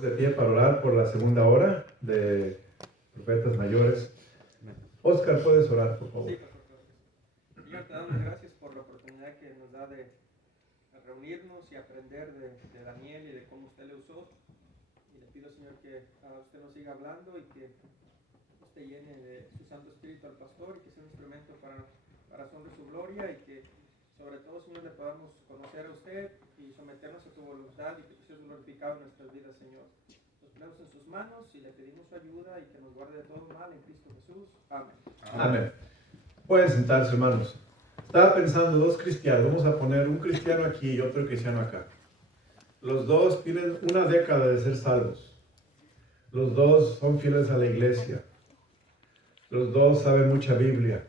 De pie para orar por la segunda hora de Profetas Mayores. Oscar, ¿puedes orar, por favor? Sí, pastor. Señor, te damos gracias por la oportunidad que nos da de reunirnos y aprender de Daniel y de cómo usted le usó. Y le pido, Señor, que usted nos siga hablando y que usted llene de su Santo Espíritu al pastor y que sea un instrumento para asombro de su gloria, y que sobre todo, Señor, le podamos conocer a usted y someternos a tu voluntad, y que tú seas glorificado en nuestras vidas, Señor. Nos ponemos en sus manos y le pedimos su ayuda y que nos guarde de todo mal en Cristo Jesús. Amén. Amén. Pueden sentarse, hermanos. Estaba pensando, dos cristianos, vamos a poner un cristiano aquí y otro cristiano acá. Los dos tienen una década de ser salvos. Los dos son fieles a la iglesia. Los dos saben mucha Biblia.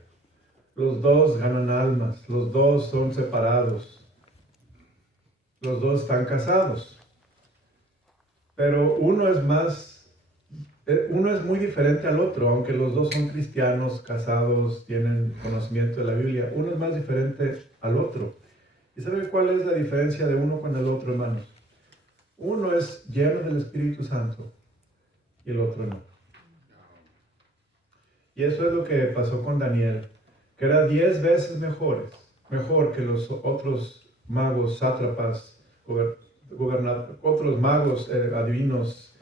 Los dos ganan almas. Los dos son separados. Los dos están casados. Pero uno es muy diferente al otro, aunque los dos son cristianos, casados, tienen conocimiento de la Biblia. Uno es más diferente al otro. ¿Y sabe cuál es la diferencia de uno con el otro, hermanos? Uno es lleno del Espíritu Santo y el otro no. Y eso es lo que pasó con Daniel, que era 10 veces mejor que los otros magos, sátrapas, otros magos, adivinos,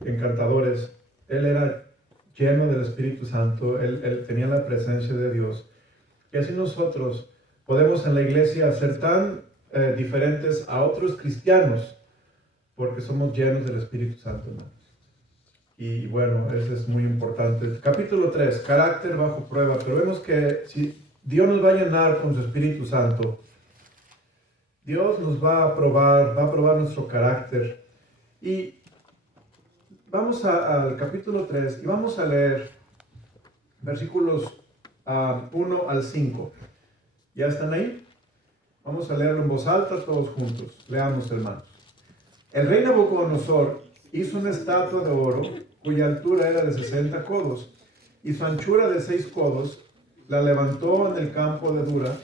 encantadores. Él era lleno del Espíritu Santo, él tenía la presencia de Dios. Y así nosotros podemos en la iglesia ser tan diferentes a otros cristianos, porque somos llenos del Espíritu Santo, hermanos. Y bueno, eso es muy importante. Capítulo 3, carácter bajo prueba. Pero vemos que si Dios nos va a llenar con su Espíritu Santo, Dios nos va a probar nuestro carácter. Y vamos al capítulo 3 y vamos a leer versículos 1 al 5. ¿Ya están ahí? Vamos a leerlo en voz alta todos juntos. Leamos, hermanos. El rey Nabucodonosor hizo una estatua de oro cuya altura era de 60 codos y su anchura de 6 codos. La levantó en el campo de Dura,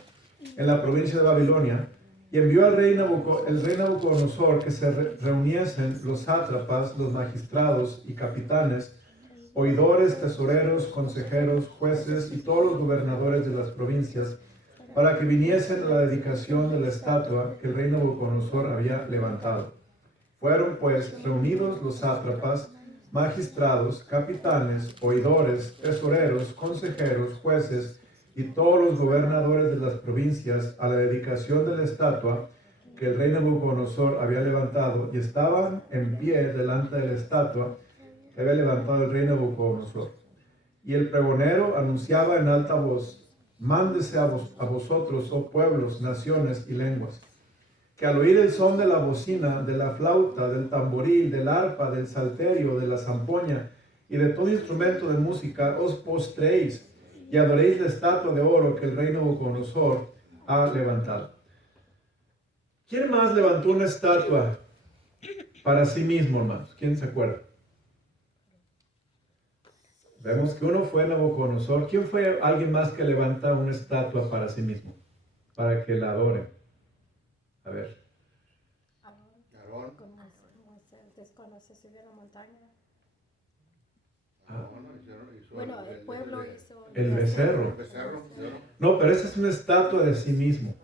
en la provincia de Babilonia, y envió al rey Nabucodonosor que se reuniesen los sátrapas, los magistrados y capitanes, oidores, tesoreros, consejeros, jueces y todos los gobernadores de las provincias, para que viniesen a la dedicación de la estatua que el rey Nabucodonosor había levantado. Fueron pues reunidos los sátrapas, magistrados, capitanes, oidores, tesoreros, consejeros, jueces y todos los gobernadores de las provincias a la dedicación de la estatua que el rey Nabucodonosor había levantado, y estaban en pie delante de la estatua que había levantado el rey Nabucodonosor. Y el pregonero anunciaba en alta voz: mándese a vosotros, oh pueblos, naciones y lenguas, que al oír el son de la bocina, de la flauta, del tamboril, del arpa, del salterio, de la zampoña y de todo instrumento de música, os postréis y adoréis la estatua de oro que el rey Nabucodonosor ha levantado. ¿Quién más levantó una estatua para sí mismo, hermanos? ¿Quién se acuerda? Vemos que uno fue Nabucodonosor. ¿Quién fue alguien más que levanta una estatua para sí mismo? Para que la adoren. A ver. Aarón. Como Moisés desconoce subir a la montaña. Bueno, el pueblo hizo El becerro. No, pero esa es una estatua de sí mismo.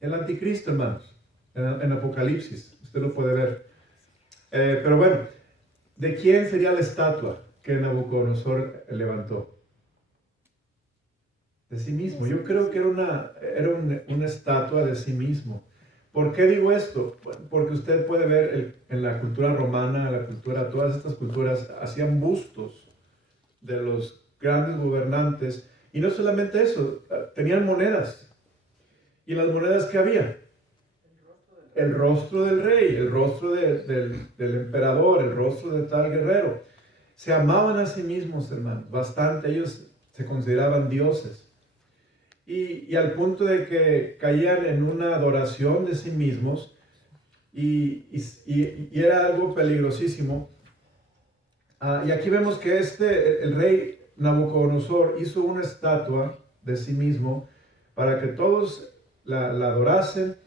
El anticristo, hermanos. En Apocalipsis. Usted lo puede ver. Pero bueno, ¿de quién sería la estatua que Nabucodonosor levantó? De sí mismo. Yo creo que era una estatua de sí mismo. ¿Por qué digo esto? Porque usted puede ver en la cultura romana, todas estas culturas hacían bustos de los grandes gobernantes. Y no solamente eso, tenían monedas. ¿Y las monedas que había? El rostro del rey, el rostro del emperador, el rostro de tal guerrero. Se amaban a sí mismos, hermanos, bastante. Ellos se consideraban dioses. Y al punto de que caían en una adoración de sí mismos, y era algo peligrosísimo. Y aquí vemos que el rey Nabucodonosor hizo una estatua de sí mismo para que todos la adorasen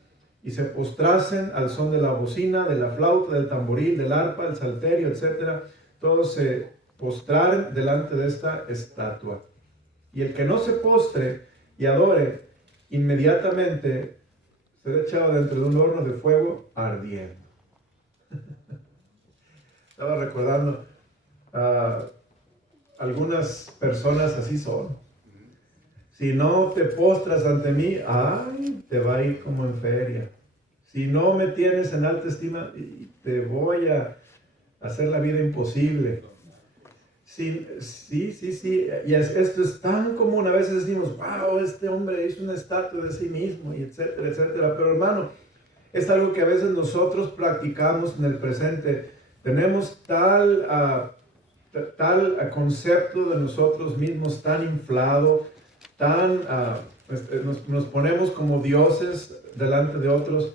y se postrasen al son de la bocina, de la flauta, del tamboril, del arpa, del salterio, etc. Todos se postraren delante de esta estatua. Y el que no se postre y adore, inmediatamente será echado dentro de un horno de fuego ardiendo. Estaba recordando, algunas personas así son. Si no te postras ante mí, ay, te va a ir como en feria. Si no me tienes en alta estima, te voy a hacer la vida imposible. Sí. Y esto es tan común. A veces decimos, wow, este hombre hizo una estatua de sí mismo, y etcétera, etcétera. Pero hermano, es algo que a veces nosotros practicamos en el presente. Tenemos tal concepto de nosotros mismos tan inflado, nos ponemos como dioses delante de otros,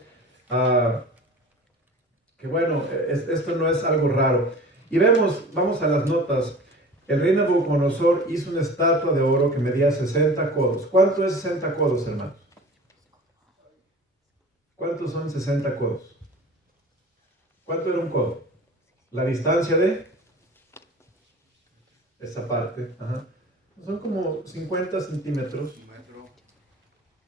que bueno, esto no es algo raro. Y vamos a las notas. El rey Nabucodonosor hizo una estatua de oro que medía 60 codos. ¿Cuánto es 60 codos, hermanos? ¿Cuántos son 60 codos? ¿Cuánto era un codo? La distancia de esa parte. Ajá. Son como 50 centímetros.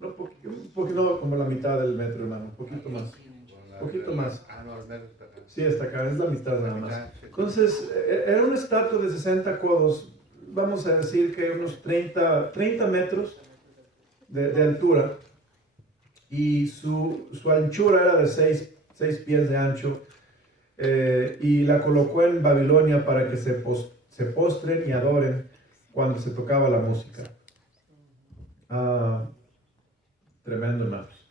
No, un poquito como la mitad del metro, hermano. Un poquito más. Un poquito más. No, el metro está acá. Sí, está acá. Es la mitad nada más. Entonces, era una estatua de 60 codos. Vamos a decir que unos 30 metros de altura. Y su anchura era de 6 pies de ancho. Y la colocó en Babilonia para que se postren y adoren cuando se tocaba la música. Tremendo, hermanos.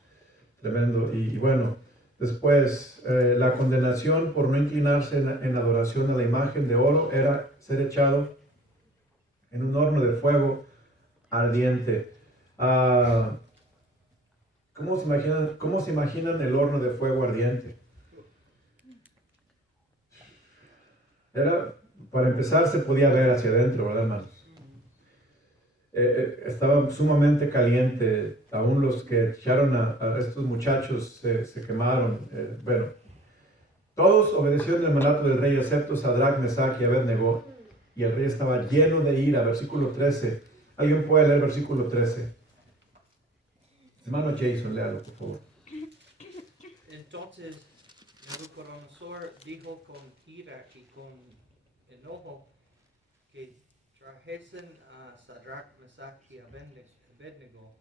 Tremendo. Y bueno, después la condenación por no inclinarse en adoración a la imagen de oro era ser echado en un horno de fuego ardiente. ¿Cómo se imaginan el horno de fuego ardiente? Para empezar, se podía ver hacia adentro, ¿verdad, hermanos? Estaba sumamente caliente. Aún los que echaron a estos muchachos se quemaron. Bueno, todos obedecieron el mandato del rey, excepto Sadrach, Mesach y Abednego. Y el rey estaba lleno de ira. Versículo 13. ¿Alguien puede leer versículo 13? Hermano Jason, léalo, por favor. Entonces Nabucodonosor dijo con ira y con enojo que trajesen a Sadrach, Mesach y Abednego.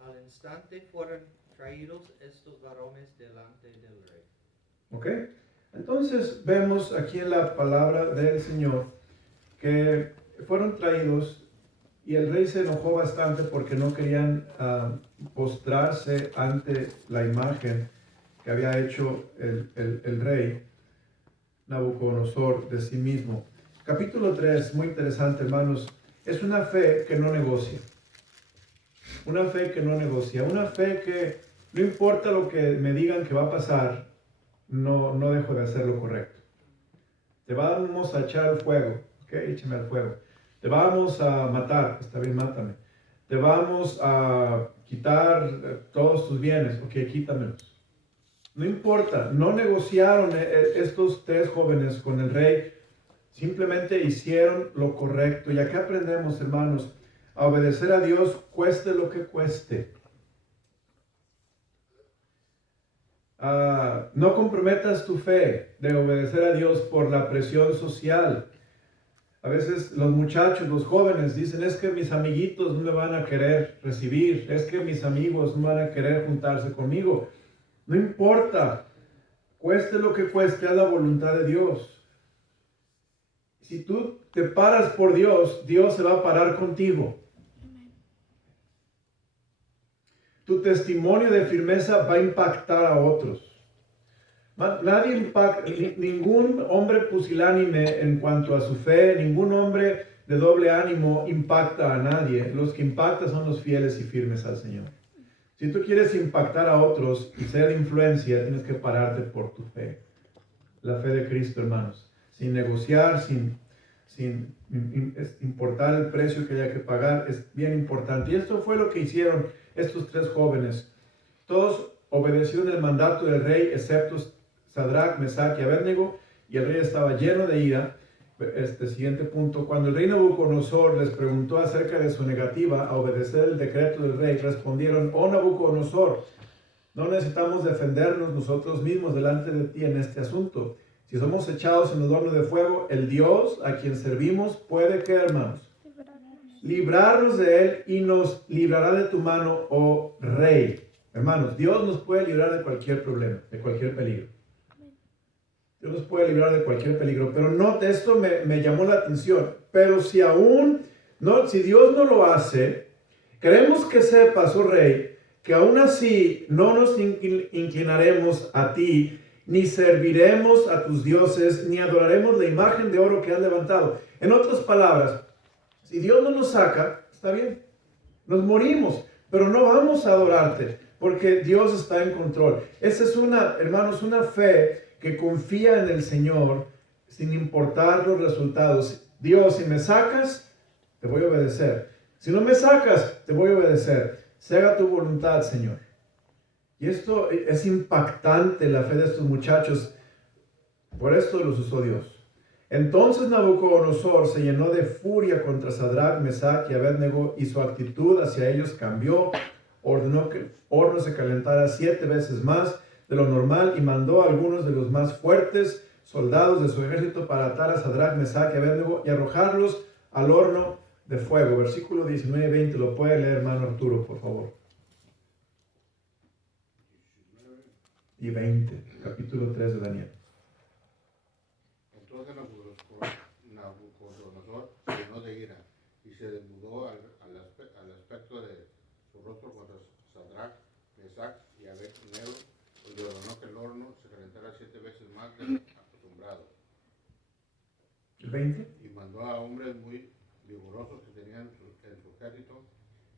Al instante fueron traídos estos varones delante del rey. ¿Ok? Entonces vemos aquí en la palabra del Señor que fueron traídos y el rey se enojó bastante porque no querían postrarse ante la imagen que había hecho el rey Nabucodonosor de sí mismo. Capítulo 3, muy interesante, hermanos. Es una fe que no negocia. Una fe que no negocia. Una fe que no importa lo que me digan que va a pasar, no dejo de hacer lo correcto. Te vamos a echar al fuego. Ok, échame al fuego. Te vamos a matar. Está bien, mátame. Te vamos a quitar todos tus bienes. Ok, quítamelos. No importa. No negociaron estos 3 jóvenes con el rey. Simplemente hicieron lo correcto. Y acá aprendemos, hermanos, a obedecer a Dios, cueste lo que cueste. No comprometas tu fe de obedecer a Dios por la presión social. A veces los muchachos, los jóvenes dicen, es que mis amiguitos no me van a querer recibir, es que mis amigos no van a querer juntarse conmigo. No importa, cueste lo que cueste, a la voluntad de Dios. Si tú te paras por Dios, Dios se va a parar contigo. Tu testimonio de firmeza va a impactar a otros. Ningún hombre pusilánime en cuanto a su fe, ningún hombre de doble ánimo impacta a nadie. Los que impactan son los fieles y firmes al Señor. Si tú quieres impactar a otros y ser de influencia, tienes que pararte por tu fe. La fe de Cristo, hermanos. Sin negociar, sin importar el precio que haya que pagar, es bien importante. Y esto fue lo que hicieron estos 3 jóvenes. Todos obedecieron el mandato del rey, excepto Sadrach, Mesach y Abednego, y el rey estaba lleno de ira. Siguiente punto. Cuando el rey Nabucodonosor les preguntó acerca de su negativa a obedecer el decreto del rey, respondieron: oh Nabucodonosor, no necesitamos defendernos nosotros mismos delante de ti en este asunto. Si somos echados en el horno de fuego, el Dios a quien servimos puede, ¿qué, hermanos? Librarnos de él y nos librará de tu mano, oh rey. Hermanos, Dios nos puede librar de cualquier problema, de cualquier peligro. Dios nos puede librar de cualquier peligro, pero no, esto me llamó la atención. Pero si si Dios no lo hace, queremos que sepas, oh rey, que aún así no nos inclinaremos a ti, ni serviremos a tus dioses, ni adoraremos la imagen de oro que has levantado. En otras palabras, si Dios no nos saca, está bien, nos morimos, pero no vamos a adorarte, porque Dios está en control. Esa es hermanos, una fe que confía en el Señor sin importar los resultados. Dios, si me sacas, te voy a obedecer. Si no me sacas, te voy a obedecer. Se haga tu voluntad, Señor. Y esto es impactante, la fe de estos muchachos. Por esto los usó Dios. Entonces Nabucodonosor se llenó de furia contra Sadrach, Mesach y Abednego, y su actitud hacia ellos cambió. Ordenó que el horno se calentara 7 veces más de lo normal y mandó a algunos de los más fuertes soldados de su ejército para atar a Sadrach, Mesach y Abednego y arrojarlos al horno de fuego. Versículo 19 y 20, lo puede leer, hermano Arturo, por favor. Y 20, capítulo 3 de Daniel. Entonces Nabucodonosor se llenó de ira y se desnudó al aspecto de su rostro contra Sadrach, Mesach y Abednego, y ordenó que el horno se calentara 7 veces más de lo acostumbrado. ¿El 20? Y mandó a hombres muy vigorosos que tenían en su ejército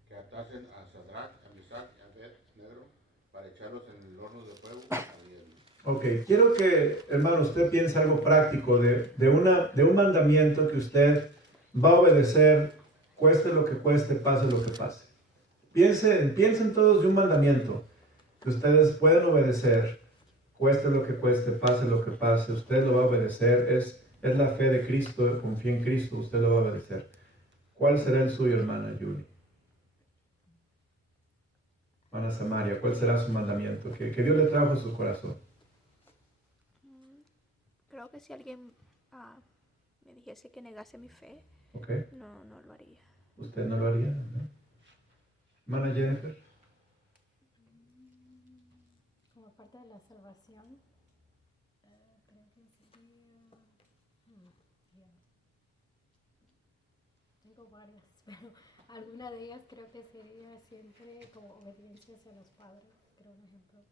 que atasen a Sadrach, a Mesach y a Abednego para echarlos en el horno de fuego ardiendo. Ok, quiero que, hermano, usted piense algo práctico de un mandamiento que usted va a obedecer, cueste lo que cueste, pase lo que pase. Piensen todos de un mandamiento que ustedes pueden obedecer, cueste lo que cueste, pase lo que pase, usted lo va a obedecer. Es la fe de Cristo, confía en Cristo, usted lo va a obedecer. ¿Cuál será el suyo, hermana Julie? Hermana Samaria, ¿cuál será su mandamiento? Que Dios le trajo a su corazón. Creo que si alguien me dijese que negase mi fe, Okay. no lo haría. ¿Usted no lo haría? ¿No? Hermana Jennifer. Como parte de la salvación, creo que sería... Tengo varias, pero alguna de ellas creo que sería siempre como obediencia hacia los padres, por ejemplo.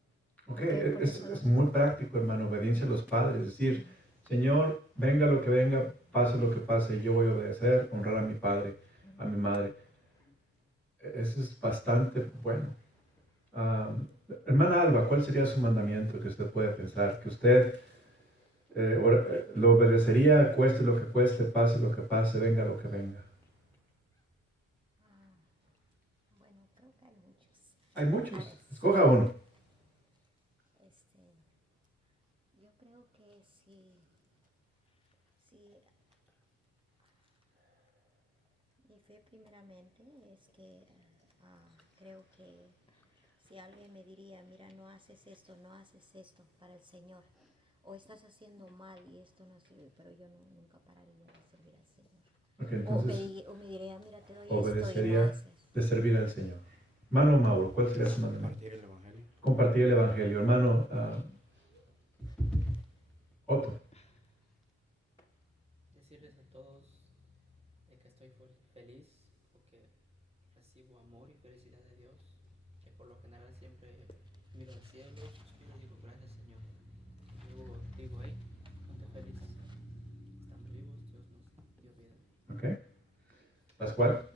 Ok, es muy práctico, hermano, obediencia a los padres. Es decir, Señor, venga lo que venga, pase lo que pase, yo voy a obedecer, honrar a mi padre, a mi madre. Eso es bastante bueno. Hermana Alba, ¿cuál sería su mandamiento que usted puede pensar? Que usted lo obedecería, cueste lo que cueste, pase lo que pase, venga lo que venga. Bueno, creo que hay muchos. Hay muchos. Escoja uno. Yo creo que si mi fe primeramente es que creo que si alguien me diría, mira, no haces esto para el Señor, o estás haciendo mal y esto no sirve, pero yo nunca pararía de servir al Señor. Okay, entonces, o me diría, mira, te doy obedecería esto y no haces. de servir al Señor. Hermano Mauro, ¿cuál sería su mandamiento? Compartir el evangelio. Compartir el evangelio. Hermano Otto. Decirles a todos que estoy feliz porque recibo amor y felicidad de Dios, que por lo general siempre miro al cielo, suspiro y digo gracias Señor. Luego digo, hey, cuánto feliz, estamos vivos, Dios nos dio vida. Ok. Pascual.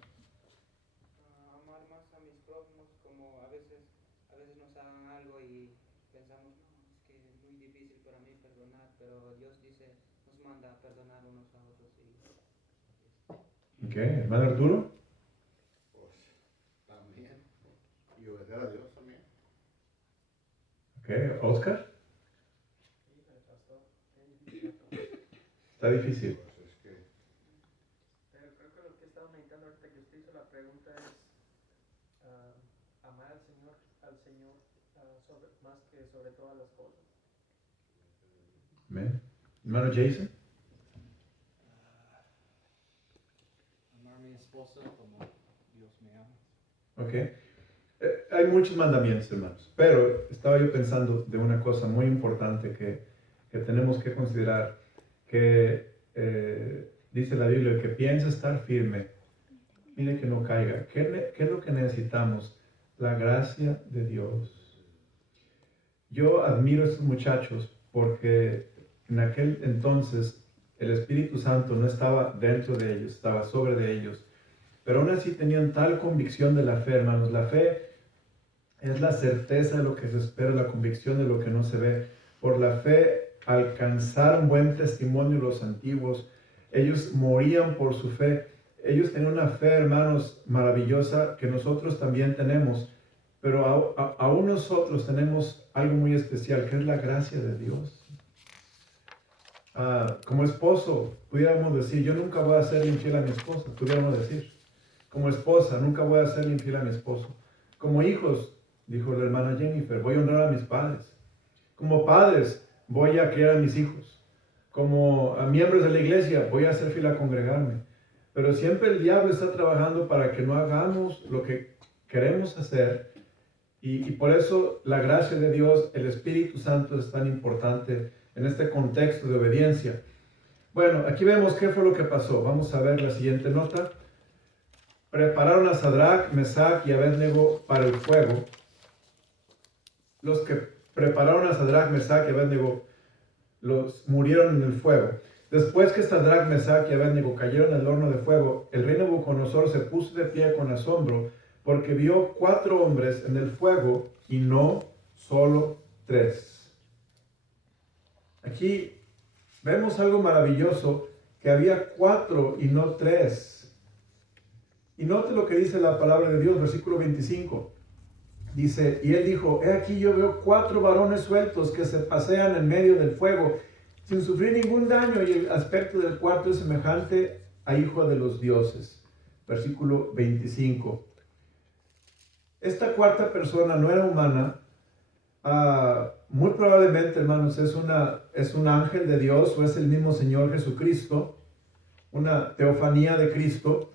Amar más a mis prójimos, como a veces nos hagan algo y pensamos, no, es que es muy difícil para mí perdonar, pero Dios dice, nos manda a perdonar unos a otros. Ok. Hermano Arturo. Pues también. Y obedecer a Dios también. Oscar, Híjole, pastor, qué difícil. está difícil. Pues es que Pero creo que lo que estaba meditando ahorita que usted hizo la pregunta es amar al Señor más que sobre todas las cosas. Amén. Hermano Jason. Amar a mi esposa como Dios me ama. Ok. Hay muchos mandamientos, hermanos, pero estaba yo pensando de una cosa muy importante que tenemos que considerar, que dice la Biblia, que piensa estar firme, mire que no caiga. ¿Qué es lo que necesitamos? La gracia de Dios. Yo admiro a estos muchachos porque en aquel entonces el Espíritu Santo no estaba dentro de ellos, estaba sobre de ellos, pero aún así tenían tal convicción de la fe, hermanos. La fe es la certeza de lo que se espera, la convicción de lo que no se ve. Por la fe alcanzaron buen testimonio los antiguos. Ellos morían por su fe. Ellos tenían una fe, hermanos, maravillosa que nosotros también tenemos. Pero aún nosotros tenemos algo muy especial, que es la gracia de Dios. Como esposo, pudiéramos decir, yo nunca voy a ser infiel a mi esposa, pudiéramos decir. Como esposa, nunca voy a ser infiel a mi esposo. Como hijos, dijo la hermana Jennifer, voy a honrar a mis padres. Como padres, voy a criar a mis hijos. Como miembros de la iglesia, voy a ser fiel a congregarme. Pero siempre el diablo está trabajando para que no hagamos lo que queremos hacer. Y por eso la gracia de Dios, el Espíritu Santo es tan importante en este contexto de obediencia. Bueno, aquí vemos qué fue lo que pasó. Vamos a ver la siguiente nota. Prepararon a Sadrach, Mesach y Abednego para el fuego. Los que prepararon a Sadrach, Mesach y Abednego los murieron en el fuego. Después que Sadrach, Mesach y Abednego cayeron en el horno de fuego, el rey Nabucodonosor se puso de pie con asombro porque vio 4 hombres en el fuego y no solo 3. Aquí vemos algo maravilloso, que había 4 y no 3. Y note lo que dice la palabra de Dios, versículo 25. Dice, y él dijo, he aquí yo veo 4 varones sueltos que se pasean en medio del fuego, sin sufrir ningún daño, y el aspecto del cuarto es semejante a hijo de los dioses. Versículo 25. Esta cuarta persona no era humana. Muy probablemente, hermanos, es un ángel de Dios o es el mismo Señor Jesucristo, una teofanía de Cristo.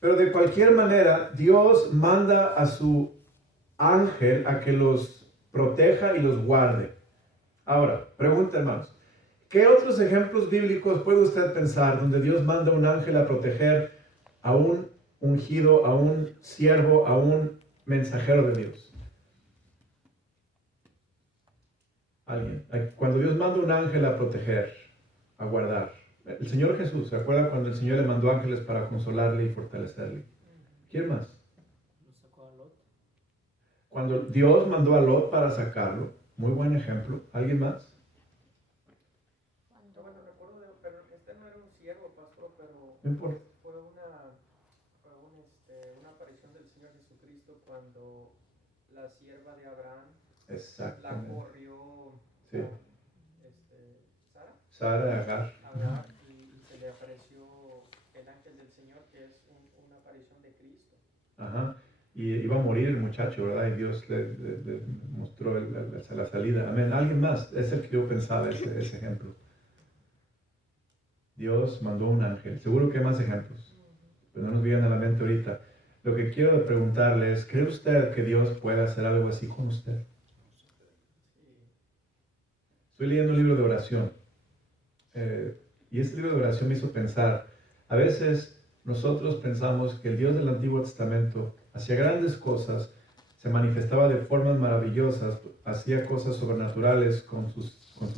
Pero de cualquier manera, Dios manda a su ángel a que los proteja y los guarde. Ahora, pregunta, hermanos, ¿qué otros ejemplos bíblicos puede usted pensar donde Dios manda a un ángel a proteger a un ungido, a un siervo, a un mensajero de Dios? Alguien. Cuando Dios manda un ángel a proteger, a guardar. El Señor Jesús, ¿se acuerda cuando el Señor le mandó ángeles para consolarle y fortalecerle? ¿Quién más? Lo sacó a Lot. Cuando Dios mandó a Lot para sacarlo, muy buen ejemplo. ¿Alguien más? No, bueno, recuerdo, pero este no era un siervo, pastor, pero No importa. fue una aparición del Señor Jesucristo cuando la sierva de Abraham la Exactamente. corrió Sí. Sara, Agar. y se le apareció el ángel del Señor, que es una aparición de Cristo. Ajá. Y iba a morir el muchacho, ¿verdad? Y Dios le mostró la salida. Amén. ¿Alguien más? Es el que yo pensaba, ese ejemplo. Dios mandó un ángel. Seguro que hay más ejemplos, pero no nos vienen a la mente ahorita. Lo que quiero preguntarle es, ¿cree usted que Dios puede hacer algo así con usted? Estoy leyendo un libro de oración. Y este libro de oración me hizo pensar, a veces nosotros pensamos que el Dios del Antiguo Testamento hacía grandes cosas, se manifestaba de formas maravillosas, hacía cosas sobrenaturales con sus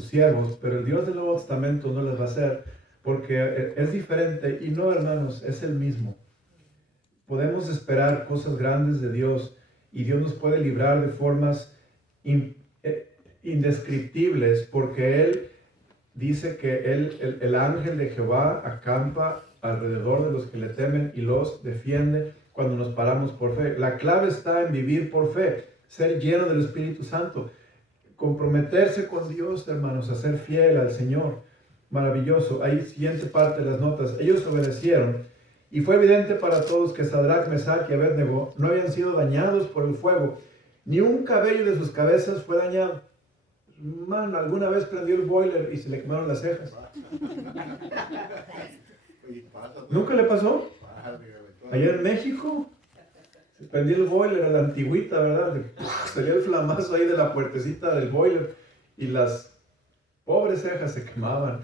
siervos, pero el Dios del Nuevo Testamento no las va a hacer porque es diferente. Y no, hermanos, es el mismo. Podemos esperar cosas grandes de Dios y Dios nos puede librar de formas indescriptibles, porque Él dice que el ángel de Jehová acampa alrededor de los que le temen y los defiende cuando nos paramos por fe. La clave está en vivir por fe, ser lleno del Espíritu Santo. comprometerse con Dios, hermanos, a ser fiel al Señor. Maravilloso. Ahí siguiente parte de las notas. Ellos obedecieron y fue evidente para todos que Sadrach, Mesach y Abednego no habían sido dañados por el fuego. Ni un cabello de sus cabezas fue dañado. Man, alguna vez prendió el boiler y se le quemaron las cejas. ¿Nunca le pasó? Allá en México se prendió el boiler a la antigüita, ¿verdad? Salía el flamazo ahí de la puertecita del boiler y las pobres cejas se quemaban.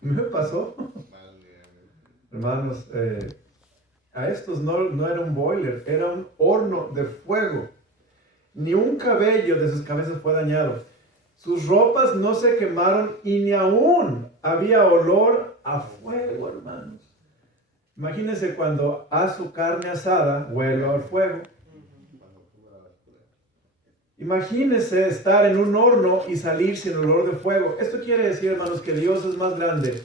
¿Me pasó? Hermanos, a estos no era un boiler, era un horno de fuego. Ni un cabello de sus cabezas fue dañado. Sus ropas no se quemaron y ni aún había olor a fuego, hermanos. Imagínense cuando a su carne asada huele al fuego. Imagínense estar en un horno y salir sin olor de fuego. Esto quiere decir, hermanos, que Dios es más grande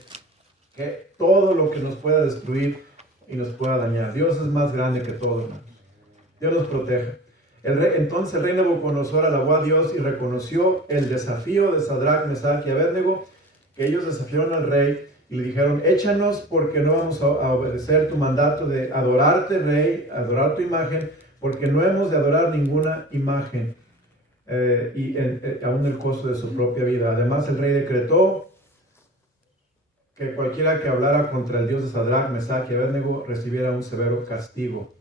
que todo lo que nos pueda destruir y nos pueda dañar. Dios es más grande que todo, hermanos. Dios nos protege. Entonces el rey Nabucodonosor alabó a Dios y reconoció el desafío de Sadrach, Mesach y Abednego, que ellos desafiaron al rey y le dijeron: échanos porque no vamos a obedecer tu mandato de adorarte, rey, adorar tu imagen, porque no hemos de adorar ninguna imagen, aún el costo de su propia vida. Además el rey decretó que cualquiera que hablara contra el Dios de Sadrach, Mesach y Abednego recibiera un severo castigo.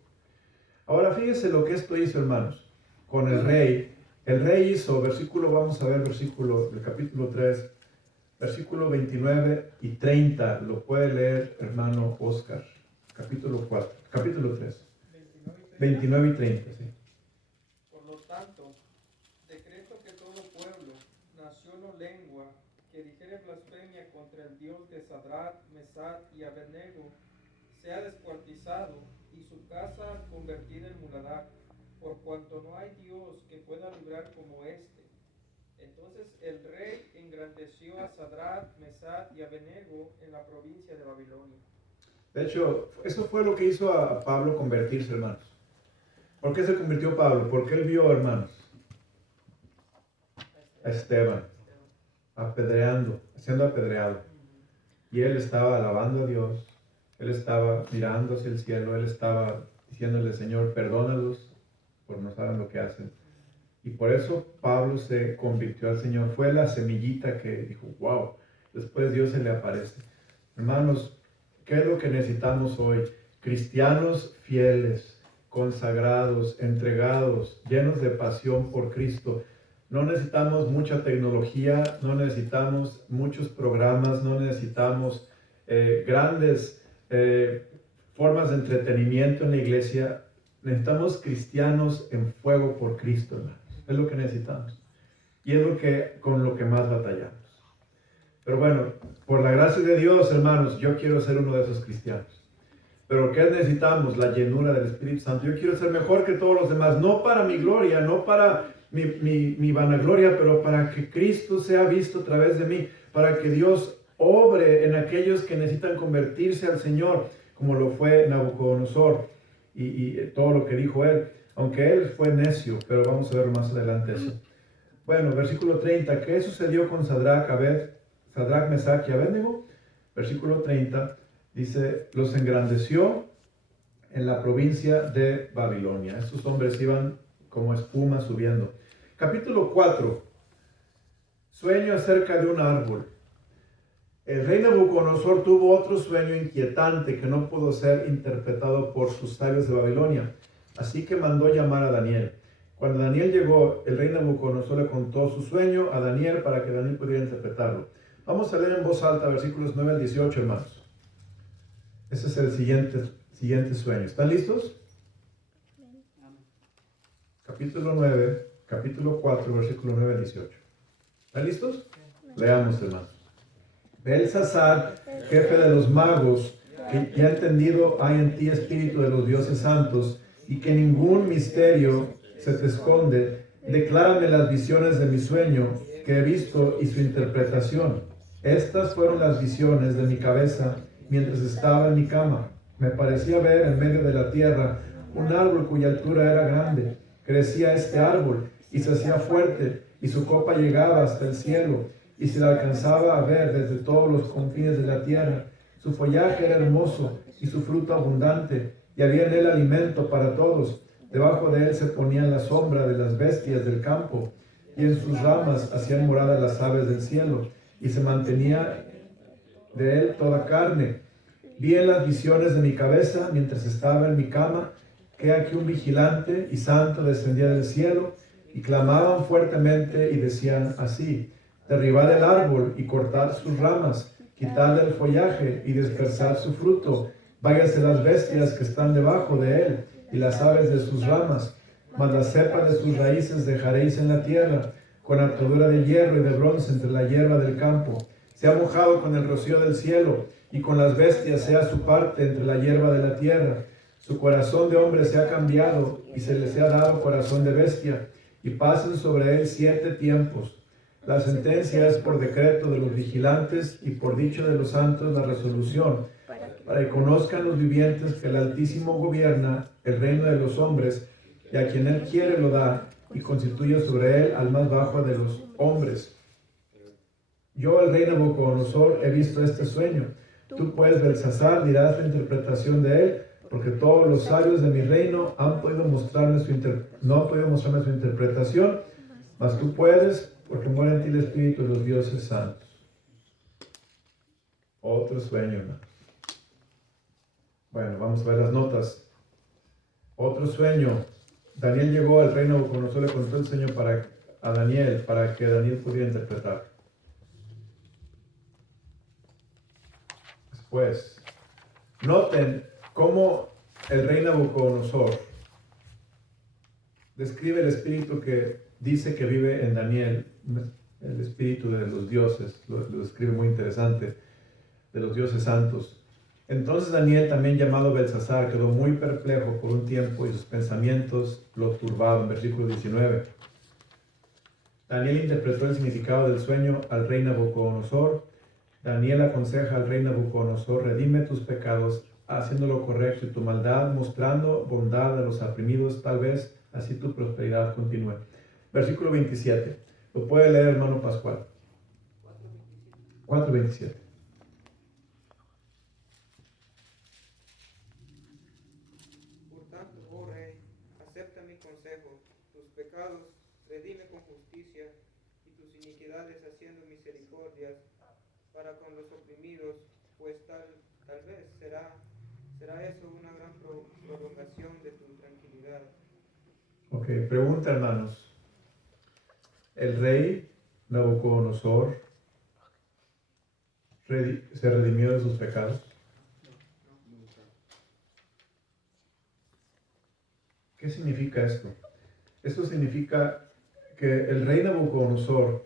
Ahora fíjense lo que esto hizo, hermanos, con el rey. El rey hizo, vamos a ver versículo del capítulo 3, versículo 29 y 30. Lo puede leer, hermano Oscar. Capítulo 3. 29 y 30, sí. Por lo tanto, decreto que todo pueblo, nación o lengua que dijere blasfemia contra el Dios de Sadrach, Mesach y Abednego sea descuartizado y su casa convertida en muladar, por cuanto no hay Dios que pueda librar como este. Entonces el rey engrandeció a Sadrach, Mesach y Abednego en la provincia de Babilonia. De hecho, eso fue lo que hizo a Pablo convertirse, hermanos. ¿Por qué se convirtió Pablo? Porque él vio, hermanos, a Esteban siendo apedreado. Y él estaba alabando a Dios. Él estaba mirando hacia el cielo, él estaba diciéndole: Señor, perdónalos, por no saben lo que hacen. Y por eso Pablo se convirtió al Señor. Fue la semillita que dijo: wow, después Dios se le aparece. Hermanos, ¿qué es lo que necesitamos hoy? Cristianos fieles, consagrados, entregados, llenos de pasión por Cristo. No necesitamos mucha tecnología, no necesitamos muchos programas, no necesitamos grandes formas de entretenimiento en la iglesia. Necesitamos cristianos en fuego por Cristo, hermanos. Es lo que necesitamos. Y es con lo que más batallamos. Pero bueno, por la gracia de Dios, hermanos, yo quiero ser uno de esos cristianos. Pero ¿qué necesitamos? La llenura del Espíritu Santo. Yo quiero ser mejor que todos los demás. No para mi gloria, no para mi vanagloria, pero para que Cristo sea visto a través de mí. Para que Dios obre en aquellos que necesitan convertirse al Señor, como lo fue Nabucodonosor y todo lo que dijo él, aunque él fue necio, pero vamos a ver más adelante eso. Bueno, versículo 30, ¿qué sucedió con Sadrach, Mesach y Abednego? Versículo 30 dice: los engrandeció en la provincia de Babilonia. Estos hombres iban como espuma subiendo. Capítulo 4, sueño acerca de un árbol. El rey Nabucodonosor tuvo otro sueño inquietante que no pudo ser interpretado por sus sabios de Babilonia. Así que mandó llamar a Daniel. Cuando Daniel llegó, el rey Nabucodonosor le contó su sueño a Daniel para que Daniel pudiera interpretarlo. Vamos a leer en voz alta versículos 9 al 18, hermanos. Ese es el siguiente sueño. ¿Están listos? Capítulo 9, capítulo 4, versículo 9 al 18. ¿Están listos? Leamos, hermanos. Belsasar, jefe de los magos, que ya entendido hay en ti espíritu de los dioses santos, y que ningún misterio se te esconde, declárame las visiones de mi sueño que he visto y su interpretación. Estas fueron las visiones de mi cabeza mientras estaba en mi cama. Me parecía ver en medio de la tierra un árbol cuya altura era grande. Crecía este árbol y se hacía fuerte, y su copa llegaba hasta el cielo, y se la alcanzaba a ver desde todos los confines de la tierra. Su follaje era hermoso, y su fruto abundante, y había en él alimento para todos. Debajo de él se ponían la sombra de las bestias del campo, y en sus ramas hacían morada las aves del cielo, y se mantenía de él toda carne. Vi en las visiones de mi cabeza, mientras estaba en mi cama, que aquí un vigilante y santo descendía del cielo, y clamaban fuertemente y decían así: derribad el árbol y cortad sus ramas, quitad el follaje y dispersad su fruto, váyase las bestias que están debajo de él, y las aves de sus ramas, mas la cepa de sus raíces dejaréis en la tierra, con atadura de hierro y de bronce entre la hierba del campo. Sea mojado con el rocío del cielo, y con las bestias sea su parte entre la hierba de la tierra. Su corazón de hombre se ha cambiado, y se les ha dado corazón de bestia, y pasen sobre él 7 tiempos. La sentencia es por decreto de los vigilantes, y por dicho de los santos la resolución, para que conozcan los vivientes que el Altísimo gobierna el reino de los hombres, y a quien él quiere lo da, y constituye sobre él al más bajo de los hombres. Yo, el rey Nabucodonosor, he visto este sueño. Tú, pues, Belsasar, dirás la interpretación de él, porque todos los sabios de mi reino no han podido mostrarme su interpretación, mas tú puedes, porque muere en ti el espíritu de los dioses santos. Otro sueño, hermanos. Bueno, vamos a ver las notas. Otro sueño. Daniel llegó al rey Nabucodonosor, le contó el sueño a Daniel, para que Daniel pudiera interpretar. Después, noten cómo el rey Nabucodonosor describe el espíritu que dice que vive en Daniel, el espíritu de los dioses, lo describe muy interesante, de los dioses santos. Entonces Daniel, también llamado Belsasar, quedó muy perplejo por un tiempo y sus pensamientos lo turbaban. Versículo 19. Daniel interpretó el significado del sueño al rey Nabucodonosor. Daniel aconseja al rey Nabucodonosor: redime tus pecados, haciendo lo correcto, y tu maldad, mostrando bondad a los oprimidos, tal vez así tu prosperidad continúe. Versículo 27. Lo puede leer, hermano Pascual. 4:27. Por tanto, oh rey, acepta mi consejo, tus pecados redime con justicia, y tus iniquidades haciendo misericordias para con los oprimidos, pues tal vez será eso una gran prolongación de tu tranquilidad. Ok, pregunta, hermanos. ¿El rey Nabucodonosor se redimió de sus pecados? ¿Qué significa esto? Esto significa que el rey Nabucodonosor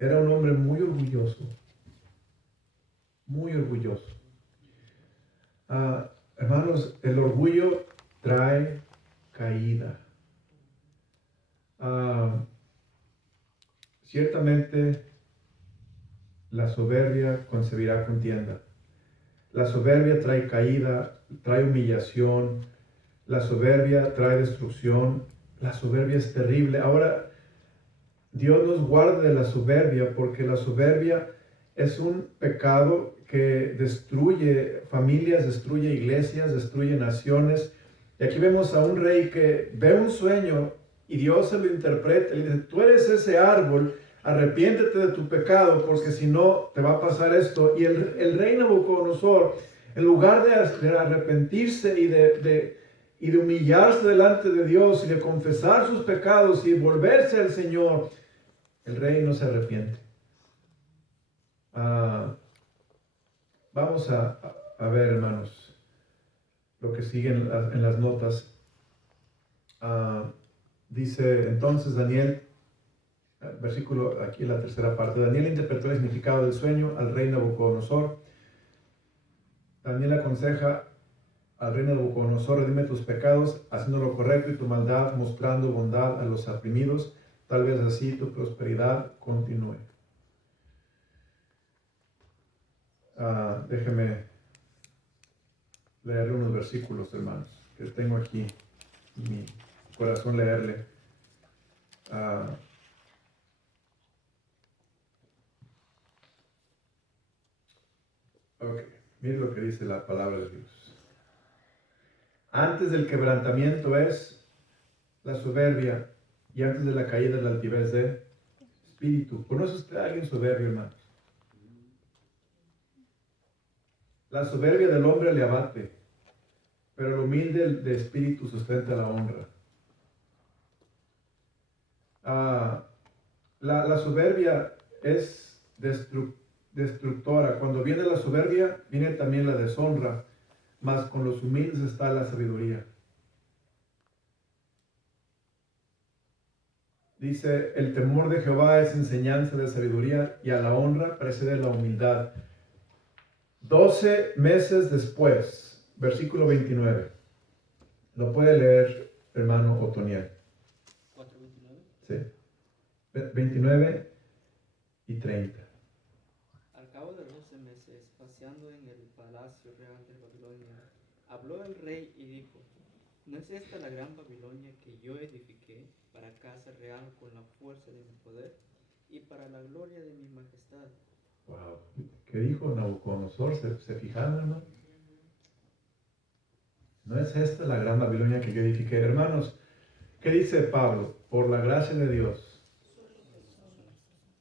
era un hombre muy orgulloso. Muy orgulloso. Hermanos, el orgullo trae caída. Ciertamente la soberbia concebirá contienda. La soberbia trae caída, trae humillación. La soberbia trae destrucción. La soberbia es terrible. Ahora, Dios nos guarde de la soberbia, porque la soberbia es un pecado que destruye familias, destruye iglesias, destruye naciones. Y aquí vemos a un rey que ve un sueño y Dios se lo interpreta. Le dice: tú eres ese árbol, arrepiéntete de tu pecado, porque si no te va a pasar esto. Y el rey Nabucodonosor, en lugar de arrepentirse y de humillarse delante de Dios y de confesar sus pecados y volverse al Señor, el rey no se arrepiente. Vamos a ver, hermanos, lo que sigue en las notas. Dice entonces Daniel, versículo, aquí en la tercera parte: Daniel interpretó el significado del sueño al rey Nabucodonosor. Daniel aconseja al rey Nabucodonosor: redime tus pecados, haciendo lo correcto, y tu maldad, mostrando bondad a los oprimidos, tal vez así tu prosperidad continúe. Déjeme leerle unos versículos, hermanos, que tengo aquí en mi corazón leerle. Ok, mire lo que dice la palabra de Dios. Antes del quebrantamiento es la soberbia y antes de la caída la altivez de espíritu. ¿Conoce usted a alguien soberbio, hermanos? La soberbia del hombre le abate, pero el humilde de espíritu sustenta la honra. La soberbia es destructora. Cuando viene la soberbia, viene también la deshonra, mas con los humildes está la sabiduría. Dice, el temor de Jehová es enseñanza de sabiduría y a la honra precede la humildad. 12 meses después, versículo 29. Lo puede leer, hermano Otoniel. 4:29. Sí. 29 y 30. Al cabo de 12 meses, paseando en el palacio real de Babilonia, habló el rey y dijo: ¿No es esta la gran Babilonia que yo edifiqué para casa real con la fuerza de mi poder y para la gloria de mi majestad? Wow. ¿Qué dijo Nabucodonosor? ¿Se fijaron, hermano? ¿No es esta la gran Babilonia que yo edifiqué? Hermanos, ¿qué dice Pablo? Por la gracia de Dios.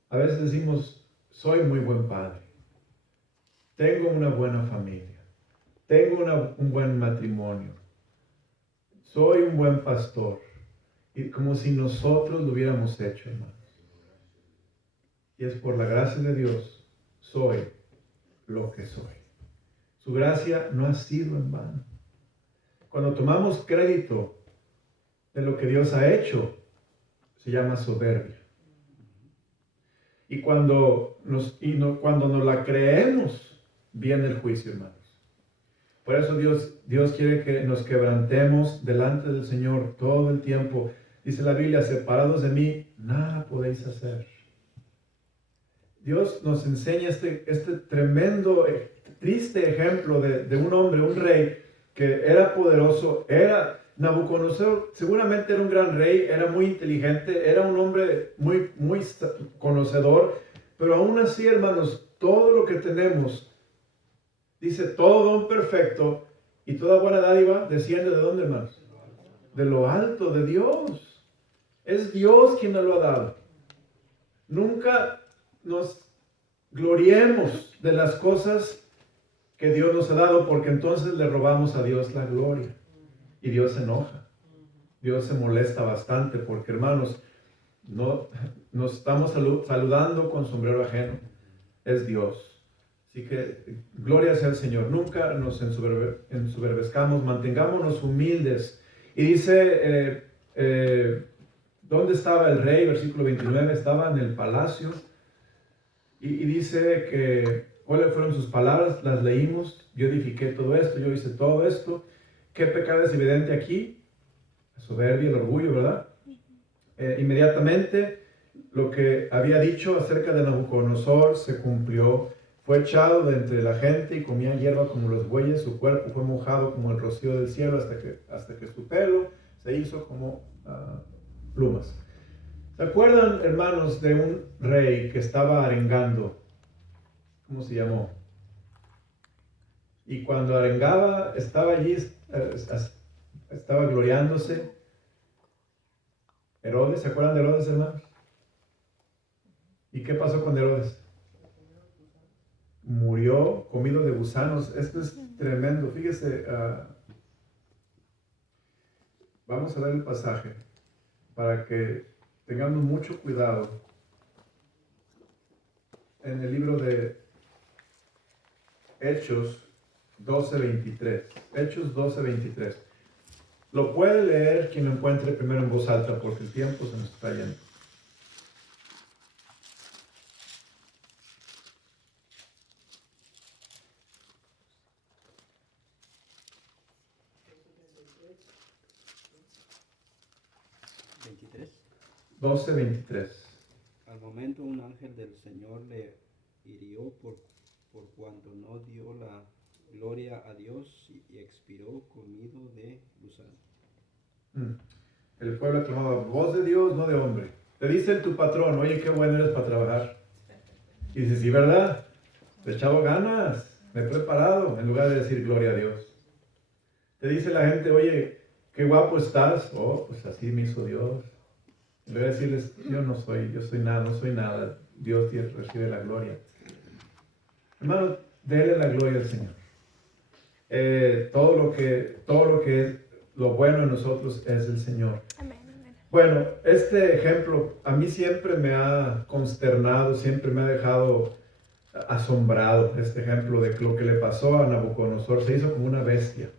A veces decimos, soy muy buen padre, tengo una buena familia, tengo un buen matrimonio, soy un buen pastor. Y como si nosotros lo hubiéramos hecho, hermanos. Y es por la gracia de Dios, soy lo que soy. Su gracia no ha sido en vano. Cuando tomamos crédito de lo que Dios ha hecho, se llama soberbia. Y cuando nos la creemos, viene el juicio, hermanos. Por eso Dios quiere que nos quebrantemos delante del Señor todo el tiempo. Dice la Biblia, separados de mí, nada podéis hacer. Dios nos enseña este tremendo, triste ejemplo de un hombre, un rey, que era poderoso, Nabucodonosor seguramente era un gran rey, era muy inteligente, era un hombre muy conocedor, pero aún así, hermanos, todo lo que tenemos, dice, todo don perfecto y toda buena dádiva desciende ¿de dónde, hermanos? De lo alto, de Dios. Es Dios quien nos lo ha dado. Nunca nos gloriemos de las cosas que Dios nos ha dado, porque entonces le robamos a Dios la gloria. Y Dios se enoja. Dios se molesta bastante porque, hermanos, no nos estamos saludando con sombrero ajeno. Es Dios. Así que gloria sea el Señor. Nunca nos ensoberbezcamos, mantengámonos humildes. Y dice, ¿dónde estaba el rey? Versículo 29, estaba en el palacio. Y dice que, ¿cuáles fueron sus palabras? Las leímos. Yo edifiqué todo esto, yo hice todo esto. ¿Qué pecado es evidente aquí? La soberbia, el orgullo, ¿verdad? Inmediatamente lo que había dicho acerca de Nabucodonosor se cumplió. Fue echado de entre la gente y comía hierba como los bueyes. Su cuerpo fue mojado como el rocío del cielo hasta que su pelo se hizo como plumas. ¿Se acuerdan, hermanos, de un rey que estaba arengando? ¿Cómo se llamó? Y cuando arengaba, estaba allí, estaba gloriándose. Herodes, ¿se acuerdan de Herodes, hermanos? ¿Y qué pasó con Herodes? Murió comido de gusanos. Esto es tremendo. Fíjese, vamos a ver el pasaje para que tengamos mucho cuidado. En el libro de Hechos 12:23. Hechos 12:23. Lo puede leer quien lo encuentre primero en voz alta porque el tiempo se nos está yendo. ¿23? 12:23. Al momento un ángel del Señor le hirió por cuanto no dio la gloria a Dios y expiró comido de gusano. El pueblo clamaba, voz de Dios, no de hombre. Te dice tu patrón, oye, qué bueno eres para trabajar. Y dices, sí, ¿verdad? Te echaba ganas. Me he preparado en lugar de decir gloria a Dios. Te dice la gente, oye, qué guapo estás. Oh, pues así me hizo Dios. En lugar de decirles, yo soy nada, no soy nada. Dios recibe la gloria. Hermano, déle la gloria al Señor. Todo lo que es lo bueno en nosotros es el Señor. Amén, amén. Bueno, este ejemplo a mí siempre me ha consternado, siempre me ha dejado asombrado. Este ejemplo de lo que le pasó a Nabucodonosor. Se hizo como una bestia.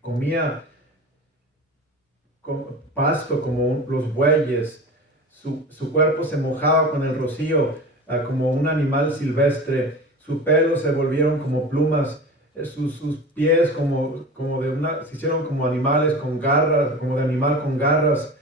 Comía pasto como los bueyes. Su cuerpo se mojaba con el rocío como un animal silvestre. Su pelo se volvieron como plumas. Sus pies se hicieron como animales con garras, como de animal con garras.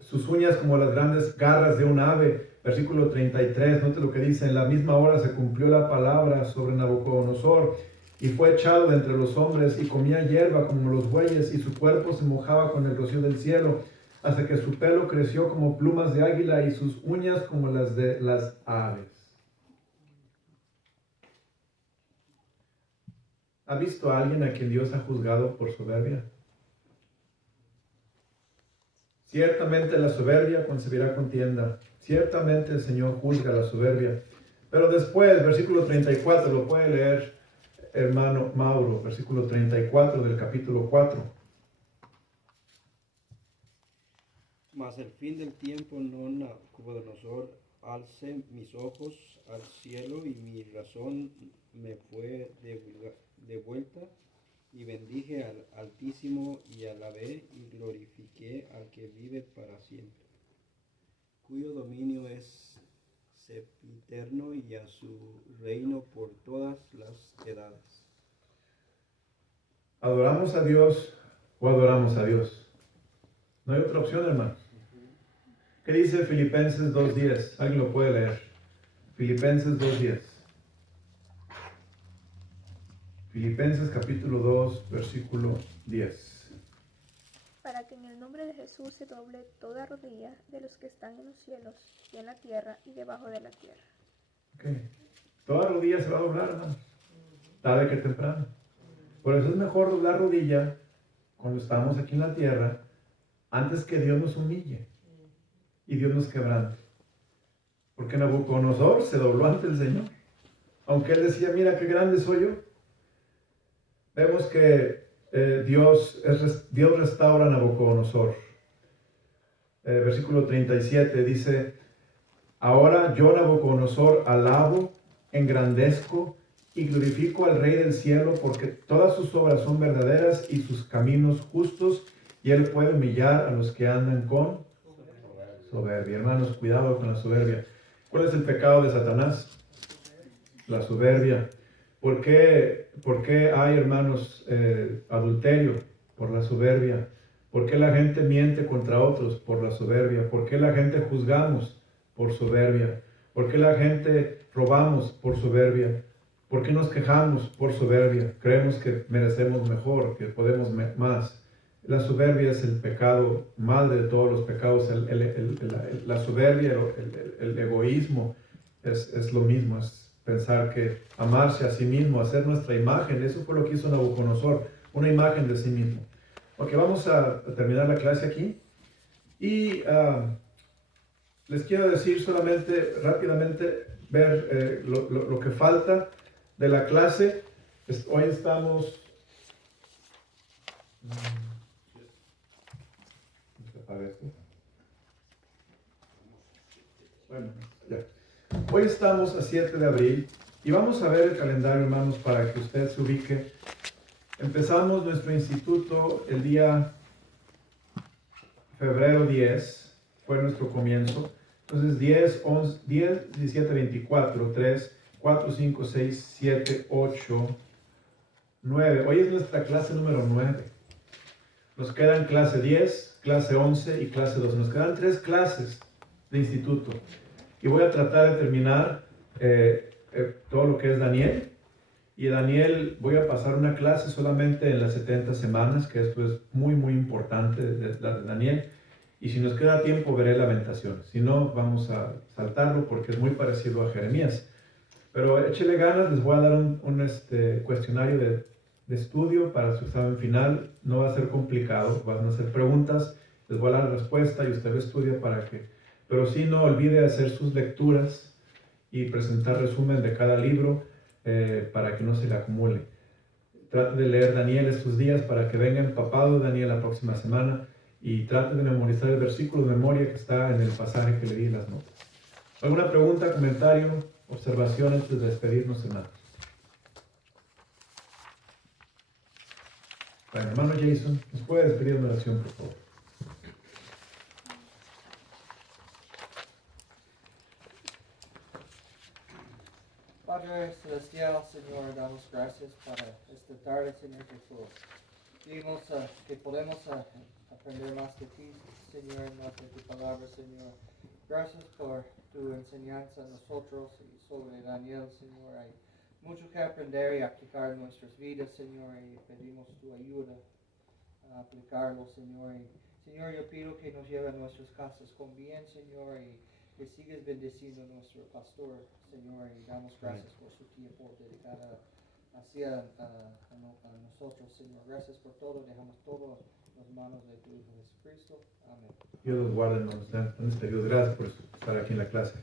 Sus uñas como las grandes garras de un ave. Versículo 33, note lo que dice: en la misma hora se cumplió la palabra sobre Nabucodonosor, y fue echado de entre los hombres, y comía hierba como los bueyes, y su cuerpo se mojaba con el rocío del cielo, hasta que su pelo creció como plumas de águila, y sus uñas como las de las aves. ¿Ha visto a alguien a quien Dios ha juzgado por soberbia? Ciertamente la soberbia concebirá contienda. Ciertamente el Señor juzga la soberbia. Pero después, versículo 34, lo puede leer hermano Mauro, versículo 34 del capítulo 4. Mas el fin del tiempo no Nabucodonosor, alcé mis ojos al cielo y mi razón me fue devuelta, y bendije al Altísimo y alabé y glorifiqué al que vive para siempre, cuyo dominio es sempiterno y a su reino por todas las edades. ¿Adoramos a Dios o adoramos a Dios? No hay otra opción, hermanos. ¿Qué dice Filipenses 2:10? ¿Alguien lo puede leer? Filipenses 2:10. Filipenses capítulo 2, versículo 10. Para que en el nombre de Jesús se doble toda rodilla de los que están en los cielos y en la tierra y debajo de la tierra. Okay. Toda rodilla se va a doblar, hermanos. Tarde que temprano. Por eso es mejor doblar rodilla cuando estamos aquí en la tierra, antes que Dios nos humille y Dios nos quebrante. Porque Nabucodonosor se dobló ante el Señor. Aunque él decía, mira qué grande soy yo. Vemos que Dios restaura a Nabucodonosor. Versículo 37 dice: ahora yo, Nabucodonosor, alabo, engrandezco y glorifico al Rey del cielo, porque todas sus obras son verdaderas y sus caminos justos, y él puede humillar a los que andan con soberbia. Hermanos, cuidado con la soberbia. ¿Cuál es el pecado de Satanás? La soberbia. ¿Por qué hay, hermanos, adulterio? Por la soberbia. ¿Por qué la gente miente contra otros? Por la soberbia. ¿Por qué la gente juzgamos? Por soberbia. ¿Por qué la gente robamos? Por soberbia. ¿Por qué nos quejamos? Por soberbia. Creemos que merecemos mejor, que podemos más. La soberbia es el pecado madre de todos los pecados. La soberbia, el egoísmo es lo mismo. Es pensar que amarse a sí mismo, hacer nuestra imagen. Eso fue lo que hizo Nabucodonosor, una imagen de sí mismo. Ok, vamos a terminar la clase aquí. Y les quiero decir solamente, rápidamente, ver lo que falta de la clase. Hoy estamos... Bueno, ya. Hoy estamos a 7 de abril y vamos a ver el calendario, hermanos, para que usted se ubique. Empezamos nuestro instituto el día febrero 10, fue nuestro comienzo. Entonces 10, 11, 10, 17, 24, 3, 4, 5, 6, 7, 8, 9. Hoy es nuestra clase número 9. Nos quedan clase 10, clase 11 y clase 12. Nos quedan 3 clases de instituto. Y voy a tratar de terminar todo lo que es Daniel. Y Daniel, voy a pasar una clase solamente en las 70 semanas, que esto es muy, muy importante de Daniel. Y si nos queda tiempo, veré Lamentaciones. Si no, vamos a saltarlo porque es muy parecido a Jeremías. Pero échele ganas, les voy a dar un cuestionario de estudio para su examen final. No va a ser complicado, van a hacer preguntas, les voy a dar la respuesta y usted lo estudia para que... Pero sí, no olvide hacer sus lecturas y presentar resumen de cada libro para que no se le acumule. Trate de leer Daniel estos días para que venga empapado Daniel la próxima semana y trate de memorizar el versículo de memoria que está en el pasaje que le di en las notas. ¿Alguna pregunta, comentario, observación antes de despedirnos, hermanos? Bueno, hermano Jason, ¿nos puede despedir en oración, por favor? Padre Celestial, Señor, damos gracias para esta tarde, Señor Jesús. Pedimos que podemos aprender más de ti, Señor, más de tu palabra, Señor. Gracias por tu enseñanza a nosotros y sobre Daniel, Señor. Hay mucho que aprender y aplicar en nuestras vidas, Señor, y pedimos tu ayuda a aplicarlo, Señor. Y, Señor, yo pido que nos lleve a nuestras casas con bien, Señor, y que sigues bendeciendo a nuestro pastor, Señor, y damos gracias por su tiempo dedicado hacia a nosotros, Señor. Gracias por todo, dejamos todo en las manos de tu Hijo Jesucristo. Amén. Dios los guarde, hermanos. Gracias por estar aquí en la clase.